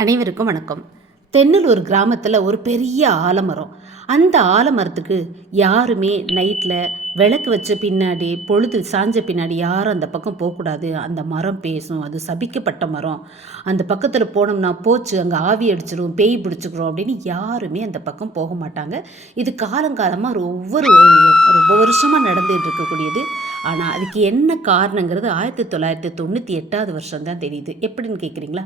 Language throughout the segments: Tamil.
அனைவருக்கும் வணக்கம். தென்னலூர் கிராமத்தில் ஒரு பெரிய ஆலமரம். அந்த ஆலமரத்துக்கு யாருமே நைட்டில் விளக்கு வச்ச பின்னாடி பொழுது சாஞ்ச பின்னாடி யாரும் அந்த பக்கம் போகக்கூடாது. அந்த மரம் பேசும். அது சபிக்கப்பட்ட மரம். அந்த பக்கத்தில் போனோம்னா போச்சு அங்கே ஆவி அடிச்சிடும் பேய் பிடிச்சிக்கிறோம் அப்படின்னு யாருமே அந்த பக்கம் போக மாட்டாங்க. இது காலங்காலமாக ஒவ்வொரு ரொம்ப வருஷமாக நடந்துகிட்டு இருக்கக்கூடியது. ஆனால் அதுக்கு என்ன காரணங்கிறது ஆயிரத்தி தொள்ளாயிரத்தி தொண்ணூற்றி எட்டாவது வருஷம் தான் தெரியுது. எப்படின்னு கேட்குறீங்களா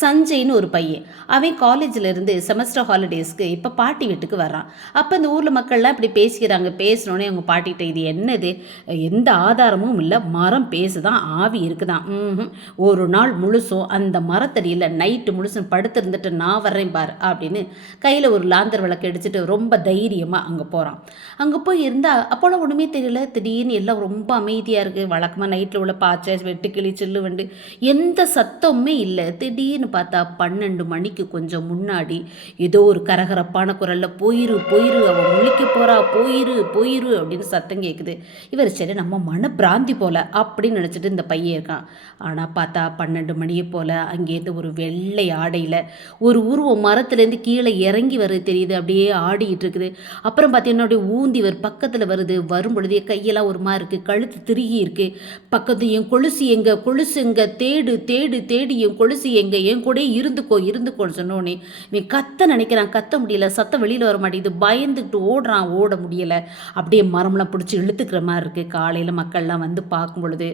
சஞ்சய்னு ஒரு பையன். அவன் காலேஜில் இருந்து செமஸ்டர் ஹாலிடேஸ்க்கு இப்போ பாட்டி வீட்டுக்கு வரான் அப்போ இந்த ஊரில் மக்கள்லாம் இப்படி பேசிக்கிறாங்க. பேசணுன்னே அவங்க பாட்டிகிட்ட இது என்னது? எந்த ஆதாரமும் இல்லை. மரம் பேசுதான் ஆவி இருக்குதான். ம்ஹும். ஒரு நாள் முழுசும் அந்த மரத்தடியில் நைட்டு முழுசும் படுத்திருந்துட்டு நான் வர்றேன் பார் அப்படின்னு கையில் ஒரு லாந்தர் விளக்கு அடிச்சுட்டு ரொம்ப தைரியமாக அங்கே போகிறான் அங்கே போய் இருந்தால் அப்போலாம் ஒன்றுமே தெரியல. திடீர்னு எல்லாம் ரொம்ப அமைதியாக இருக்குது வழக்கமாக நைட்டில் உள்ள பாய்ச்ச வெட்டுக்கிளி சில்லு வண்டு எந்த சத்தமுமே இல்லை. திடீர்னு பார்த்தா பன்னெண்டு மணிக்கு கொஞ்சம் முன்னாடி ஏதோ ஒரு கரகரப்பான குரலில் போயிரு போயிரு அவன் முழிக்க போகிறா போயிரு போயிரு அப்படின்னு சத்தம் கேட்குது இவர் சரி நம்ம மன பிராந்தி போல அப்படின்னு நினச்சிட்டு இந்த பையன் இருக்கான். ஆனால் பார்த்தா பன்னெண்டு மணியை போல் அங்கேருந்து ஒரு வெள்ளை ஆடையில் ஒரு உருவம் மரத்துலேருந்து கீழே இறங்கி வருது தெரியுது அப்படியே ஆடிக்கிட்டு இருக்குது. அப்புறம் பார்த்தீங்கன்னா அப்படியே ஊந்தி வரும் பக்கத்தில் வருது. வரும் பொழுதே கையெல்லாம் ஒரு மாதிரி இருக்குது கழுத்து திருகி இருக்குது பக்கத்து என் கொலுசு எங்க கொலுசு எங்க தேடு தேடு தேடி என் கொலுசு எங்க என் கூட இருந்துக்கோ இருந்துக்கோன்னு சொன்னோடனே இவன் கத்த நினைக்கிறான் கத்த முடியல சத்தம் வெளியில் வர மாட்டேங்குது. பயந்துக்கிட்டு ஓடுறான் ஓட முடியலை. அப்படியே மரம்லாம் பிடிச்சி இழுத்துக்கிற மாதிரி இருக்குது காலையில் மக்கள்லாம் வந்து பார்க்கும் பொழுது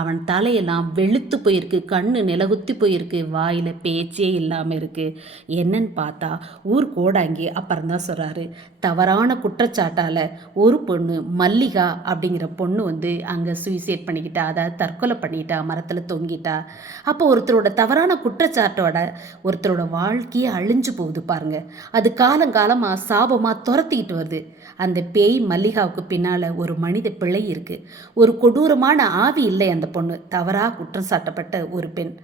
அவன் தலையெல்லாம் வெளுத்து போயிருக்கு. கண்ணு நிலகுத்தி போயிருக்கு. வாயில் பேச்சே இல்லாமல் இருக்குது என்னன்னு பார்த்தா ஊர் கோடாங்கி அப்புறம் தான் சொல்கிறாரு தவறான குற்றச்சாட்டால் ஒரு பொண்ணு மல்லிகா அப்படிங்கிற பொண்ணு வந்து அங்கே சூசைட் பண்ணிக்கிட்டா அதாவது தற்கொலை பண்ணிட்டா மரத்தில் தொங்கிட்டா. அப்போ ஒருத்தரோட தவறான குற்றச்சாட்டோட ஒருத்தரோட வாழ்க்கையே அழிஞ்சு போகுது பாருங்கள் அது காலங்காலமாக சாபமாக துரத்திக்கிட்டு வருது. அந்த பேய் மல்லிகாவுக்கு பின்னால் ஒரு மனித பிழை இருக்குது ஒரு கொடூரமான ஆவி இல்லை அந்த பொண்ணு. தவறாக குற்றம் சாட்டப்பட்ட ஒரு பெண்.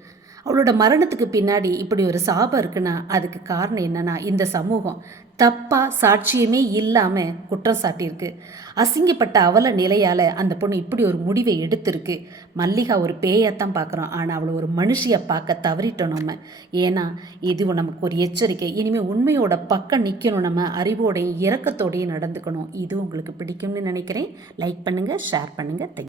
அவளோட மரணத்துக்கு பின்னாடி இப்படி ஒரு சாபம் இருக்குன்னா அதுக்கு காரணம் என்னன்னா இந்த சமூகம் தப்பாக சாட்சியமே இல்லாமல் குற்றம் சாட்டியிருக்கு. அசிங்கப்பட்ட அவல நிலையால் அந்த பொண்ணு இப்படி ஒரு முடிவை எடுத்திருக்கு. மல்லிகா ஒரு தான் பார்க்குறோம். ஆனால் அவளை ஒரு மனுஷியை பார்க்க தவறிட்டோம் நம்ம. ஏன்னா இது நமக்கு ஒரு எச்சரிக்கை. இனிமேல் உண்மையோட பக்கம் நிற்கணும் நம்ம. அறிவோடையும் இறக்கத்தோடையும் நடந்துக்கணும். இது உங்களுக்கு பிடிக்கும்னு நினைக்கிறேன். லைக் பண்ணுங்கள் ஷேர் பண்ணுங்கள் தேங்க்